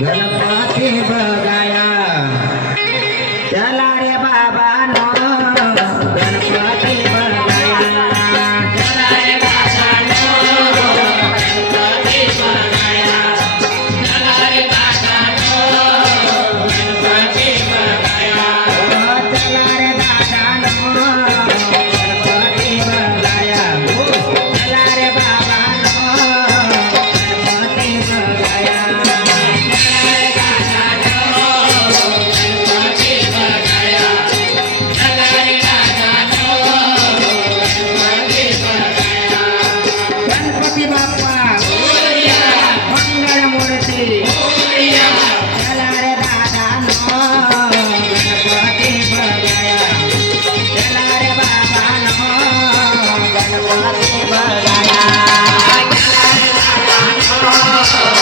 गणपती बघाया चला रे बाबा नो गणपती बघाया चला रे बाबा नो गणपती बघाया चला रे बाबा नो गणपती बघाया चला रे बाबा नो गणपती बघाया चला रे बाबा नो गणपती बघाया गणपती बाप्पा मंगळ मूर्ती चला रे दादा नो गणपती बघाया चला रे बाबा नो गणपती बघाया चला रे बाबा नो